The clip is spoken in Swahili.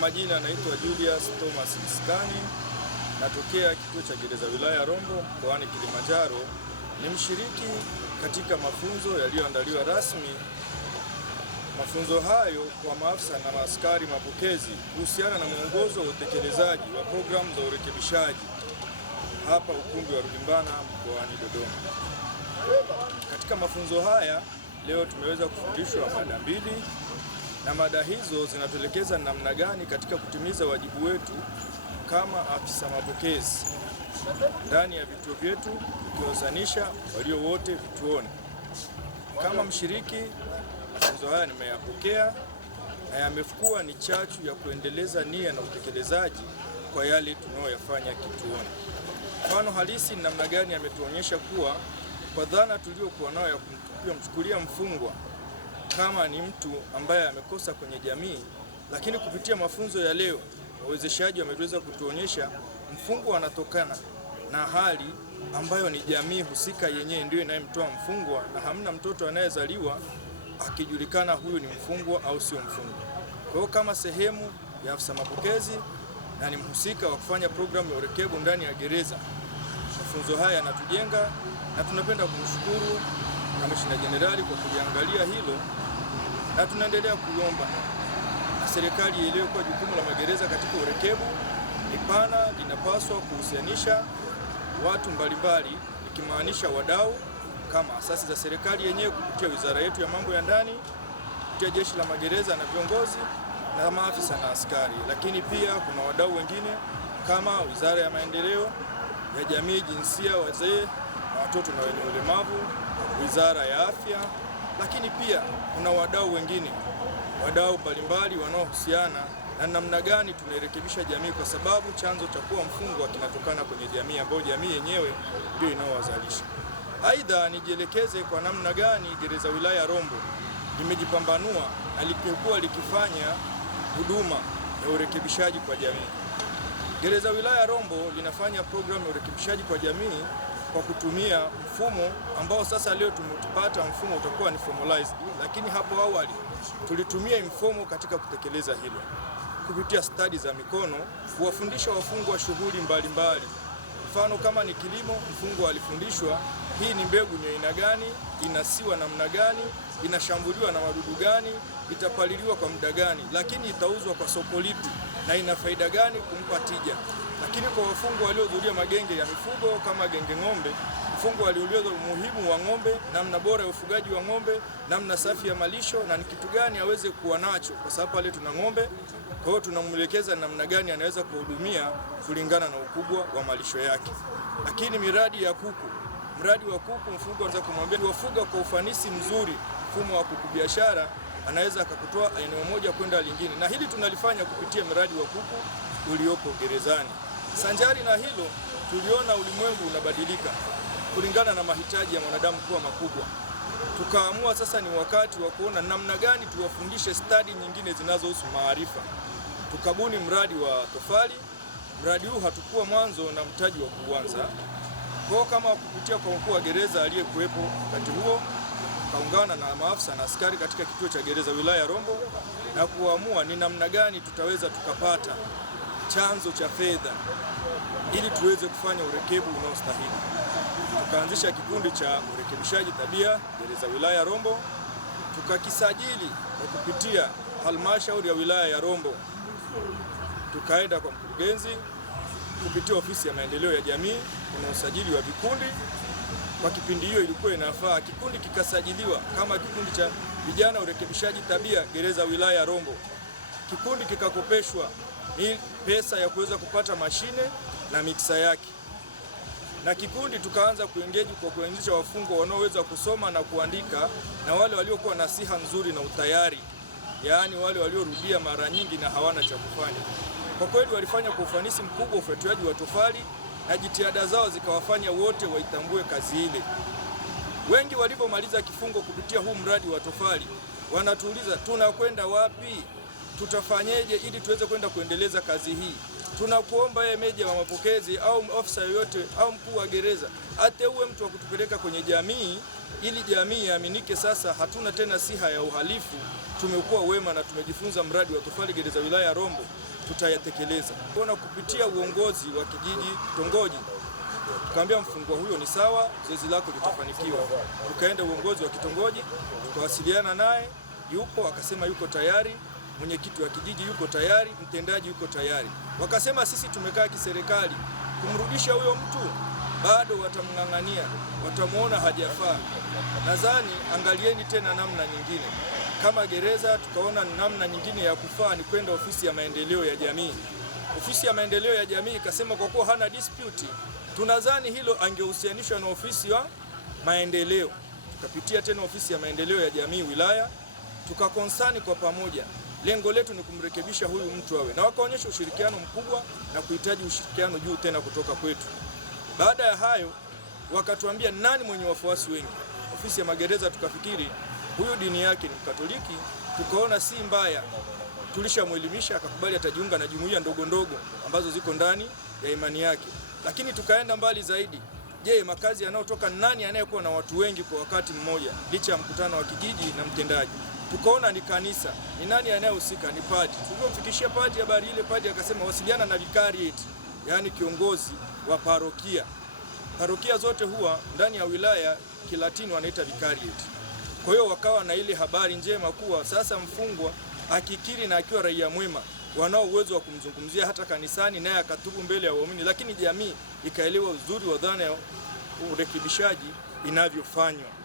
majina anaitwa Julius Thomas Mskani, natokea kituo cha gereza wilaya Rombo mkoani Kilimanjaro. Ni mshiriki katika mafunzo yaliyoandaliwa rasmi. Mafunzo hayo kwa maafisa na maaskari mapokezi kuhusiana na mwongozo wa utekelezaji wa programu za urekebishaji hapa ukumbi wa Rudimbana mkoani Dodoma. Katika mafunzo haya leo tumeweza kufundishwa mada mbili, na mada hizo zinatuelekeza namna gani katika kutimiza wajibu wetu kama afisa mapokezi ndani ya vituo vyetu, tukiwasanisha walio wote vituoni. Kama mshiriki, mafunzo haya nimeyapokea na yamekuwa ni chachu ya kuendeleza nia na utekelezaji kwa yale tunayoyafanya kituoni. Mfano halisi ni namna gani yametuonyesha kuwa kwa dhana tuliokuwa nayo ya kumchukulia mfungwa kama ni mtu ambaye amekosa kwenye jamii, lakini kupitia mafunzo ya leo wawezeshaji wametuweza kutuonyesha mfungwa anatokana na hali ambayo ni jamii husika yenyewe ndio inayemtoa mfungwa, na hamna mtoto anayezaliwa akijulikana huyu ni mfungwa au sio mfungwa. Kwa hiyo kama sehemu ya afisa mapokezi na ni mhusika wa kufanya programu ya urekebu ndani ya gereza, mafunzo haya yanatujenga na tunapenda kumshukuru Kamishna Jenerali kwa kuliangalia hilo, na tunaendelea kuomba na serikali ielewe kwa jukumu la magereza katika urekebu ni pana, linapaswa kuhusianisha watu mbalimbali, ikimaanisha wadau kama asasi za serikali yenyewe kupitia wizara yetu ya mambo ya ndani, kupitia jeshi la magereza na viongozi na maafisa na askari, lakini pia kuna wadau wengine kama wizara ya maendeleo ya jamii, jinsia, wazee na watoto na wenye ulemavu, wizara ya afya, lakini pia kuna wadau wengine, wadau mbalimbali wanaohusiana na namna gani tunairekebisha jamii, kwa sababu chanzo cha kuwa mfungwa kinatokana kwenye jamii ambayo jamii yenyewe ndio inaowazalisha. Aidha, nijielekeze kwa namna gani gereza wilaya Rombo limejipambanua na lilikuwa likifanya huduma ya urekebishaji kwa jamii. Gereza wilaya Rombo linafanya programu ya urekebishaji kwa jamii kwa kutumia mfumo ambao sasa leo tumepata mfumo utakuwa ni formalized, lakini hapo awali tulitumia mfumo katika kutekeleza hilo kupitia stadi za mikono, kuwafundisha wafungwa shughuli mbalimbali. Mfano kama ni kilimo, mfungwa alifundishwa hii ni mbegu ni aina gani, inasiwa namna gani, inashambuliwa na wadudu gani, itapaliliwa kwa muda gani, lakini itauzwa kwa soko lipi na ina faida gani kumpa tija. Lakini kwa wafungwa waliohudhuria magenge ya mifugo kama genge ng'ombe, mfungwa aliulizwa umuhimu wa ng'ombe, namna bora ya ufugaji wa ng'ombe, namna safi ya malisho na ni kitu gani aweze kuwa nacho, kwa sababu pale tuna ng'ombe. Kwa hiyo tunamwelekeza namna gani anaweza kuhudumia kulingana na ukubwa wa malisho yake. Lakini miradi ya kuku, mradi wa kuku, mfungwa anaweza kumwambia wafuga kwa ufanisi mzuri, mfumo wa kuku biashara, anaweza akakutoa eneo moja kwenda lingine, na hili tunalifanya kupitia mradi wa kuku uliopo gerezani. Sanjari na hilo, tuliona ulimwengu unabadilika kulingana na mahitaji ya mwanadamu kuwa makubwa. Tukaamua sasa ni wakati wa kuona namna gani tuwafundishe stadi nyingine zinazohusu maarifa. Tukabuni mradi wa tofali. Mradi huu hatukuwa mwanzo na mtaji wa kuanza. Kwa kama kupitia kwa mkuu wa gereza aliyekuwepo wakati huo, kaungana na maafisa na askari katika kituo cha gereza wilaya Rombo na kuamua ni namna gani tutaweza tukapata chanzo cha fedha ili tuweze kufanya urekebu unaostahili. Tukaanzisha kikundi cha urekebishaji tabia gereza wilaya Rombo, tukakisajili kwa kupitia halmashauri ya wilaya ya Rombo. Tukaenda kwa mkurugenzi kupitia ofisi ya maendeleo ya jamii, kuna usajili wa vikundi. Kwa kipindi hiyo ilikuwa inafaa kikundi kikasajiliwa kama kikundi cha vijana urekebishaji tabia gereza wilaya Rombo. Kikundi kikakopeshwa ni pesa ya kuweza kupata mashine na miksa yake, na kikundi tukaanza kuengage kwa kuanzisha wafungwa wanaoweza kusoma na kuandika na wale waliokuwa na siha nzuri na utayari, yaani wale waliorudia mara nyingi na hawana cha kufanya. Kwa kweli walifanya kwa ufanisi mkubwa ufuatiliaji wa tofali na jitihada zao zikawafanya wote waitambue kazi ile. Wengi walipomaliza kifungo kupitia huu mradi wa tofali wanatuuliza tunakwenda wapi? Tutafanyeje ili tuweze kwenda kuendeleza kazi hii? Tunakuomba yeye meja wa mapokezi au ofisa yoyote au mkuu wa gereza ateue mtu wa kutupeleka kwenye jamii ili jamii iaminike sasa hatuna tena siha ya uhalifu, tumekuwa wema na tumejifunza mradi wa tofali gereza wilaya Rombo tutayatekeleza. Kuna kupitia uongozi wa kijiji, kitongoji, tukaambia mfungwa huyo ni sawa, zoezi lako litafanikiwa. Tukaenda uongozi wa kitongoji, tukawasiliana naye, yupo, akasema yuko tayari, mwenyekiti wa kijiji yuko tayari, mtendaji yuko tayari. Wakasema sisi tumekaa kiserikali, kumrudisha huyo mtu bado watamng'ang'ania, watamuona hajafaa. Nadhani angalieni tena namna nyingine. Kama gereza tukaona namna nyingine ya kufaa ni kwenda ofisi ya maendeleo ya jamii. Ofisi ya maendeleo ya jamii ikasema kwa kuwa hana dispute, tunadhani hilo angehusianishwa na ofisi ya maendeleo. Tukapitia tena ofisi ya maendeleo ya jamii wilaya, tukakonsani kwa pamoja. Lengo letu ni kumrekebisha huyu mtu awe, na wakaonyesha ushirikiano mkubwa na kuhitaji ushirikiano juu tena kutoka kwetu. Baada ya hayo wakatuambia nani mwenye wafuasi wengi. Ofisi ya magereza tukafikiri huyu dini yake ni Mkatoliki, tukaona si mbaya, tulishamwelimisha akakubali atajiunga na jumuiya ndogo ndogo ambazo ziko ndani ya imani yake. Lakini tukaenda mbali zaidi. Je, makazi yanayotoka nani anayekuwa na watu wengi kwa wakati mmoja licha ya mkutano wa kijiji na mtendaji? Tukaona ni kanisa. Ni nani anayehusika? Ni padri. Tulipomfikishia padri habari ile, padri akasema wasiliana na vicariate, yaani kiongozi wa parokia. Parokia zote huwa ndani ya wilaya Kilatini wanaita vicariate. Kwa hiyo wakawa na ile habari njema kuwa sasa mfungwa akikiri na akiwa raia mwema, wanao uwezo wa kumzungumzia hata kanisani, naye akatubu mbele ya waumini. Lakini jamii ikaelewa uzuri wa dhana ya urekebishaji inavyofanywa.